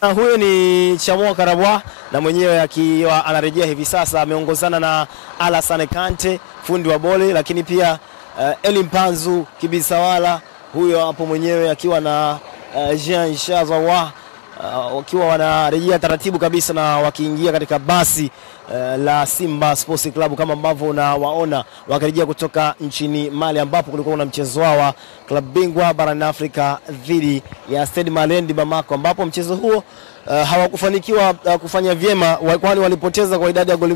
Huyo ni Chamua Karabwa na mwenyewe akiwa anarejea hivi sasa, ameongozana na Alassane Kante fundi wa bole, lakini pia Eli Mpanzu Kibisawala huyo hapo mwenyewe akiwa na Jean Shazawa, wakiwa wanarejea taratibu kabisa na wakiingia katika basi la Simba Sports Club kama ambavyo unawaona wakirejea kutoka nchini Mali, ambapo kulikuwa na mchezo wa klabu bingwa barani Afrika dhidi ya Stade Malien de Bamako, ambapo mchezo huo hawakufanikiwa kufanya vyema, kwani walipoteza kwa idadi ya goli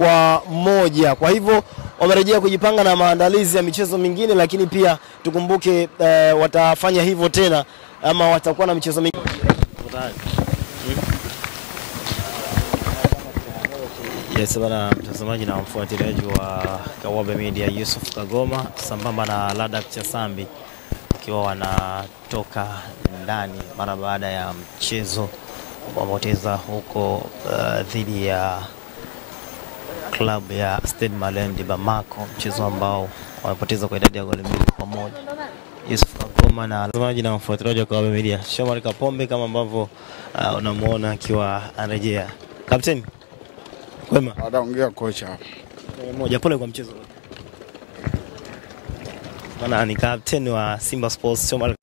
2-1. Kwa hivyo wamerejea kujipanga na maandalizi ya michezo mingine, lakini pia tukumbuke watafanya hivyo tena ama watakuwa na michezo mingine. Yes bana, mtazamaji na mfuatiliaji wa Kawabe Media, Yusuf Kagoma sambamba na Ladak Chasambi wakiwa wanatoka ndani mara baada ya mchezo wamepoteza huko dhidi ya klabu ya Stade Malien de Bamako, mchezo ambao wamepoteza kwa idadi ya goli 2-1. Yusuf Kagoma na mtazamaji na mfuatiliaji wa Kawabe Media, Shomari Kapombe kama ambavyo unamuona akiwa anarejea. Captain kwema? Anaongea kocha hapa. Moja pole kwa mchezo. Maana ni captain wa Simba Sports Shomari